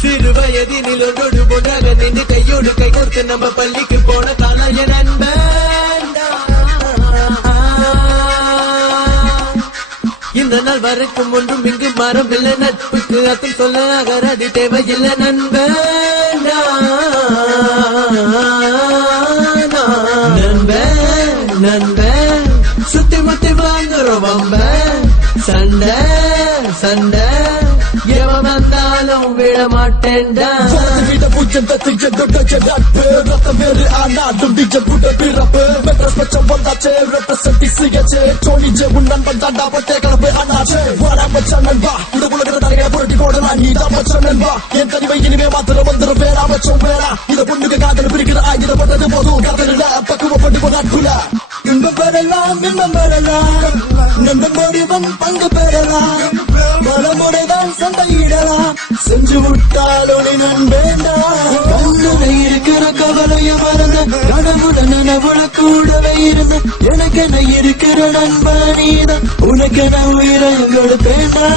சிறு வயதினில் ஒன்றோடு போன்றாக நின்று கையோடு கை கொடுத்து நம்ம பள்ளிக்கு போன காலம் என் நண்பன். இந்த நாள் வரைக்கும் ஒன்றும் இங்கு மரபில்லை, நட்புக்கு அர்த்தம் சொல்ல அகராதி தேவையில்லை நண்பன். நண்பன் நண்பன் சுத்தி முத்தி வாங்குறோம் வம்ப, சண்டை சண்டை எவன் வந்தாலும் விட மாட்டேன்டா. பூஜ்யம் தத்து நட்பு ரத்தம் வேறு ஆனாலும் டிஜன் கூட பிறப்பு மெட்ரஸ் பச்சம் வந்தாச்சே ரெப்ரசன்டி சிகச்சே டோனி ஜே உன் நண்பன் தாண்டா பட்டே கலப்பு அண்ணாச்சே வாடா மச்சான் நண்பா இந்த உலகத்தை தலைகளை புரட்டி போடலாம் நீ தான் மச்சான் நண்பா என் தனிவை இனிமே மாத்திர வந்துடும் வேறா மச்சம் வேறா இத பொண்ணுக்கு காதல் பிரிக்கிற ஆயுதப்பட்டது போதும் காதலில் பக்குவப்பட்டு போ நாட்குல இன்பம் பெறலாம் இன்பம் பெறலாம் நண்பன் முடிவன் பங்கு பெறலாம் மனமுறைதான் சண்டையிடலாம் செஞ்சு விட்டாலொளி நண்பேண்டா கண்ணுல இருக்கிற கவலைய மறந்த கடவுள நனவுல கூடவே இருந்த எனக்கென இருக்கிற நண்பனீதான் உனக்கென உயிரை கொடுப்பேண்டா.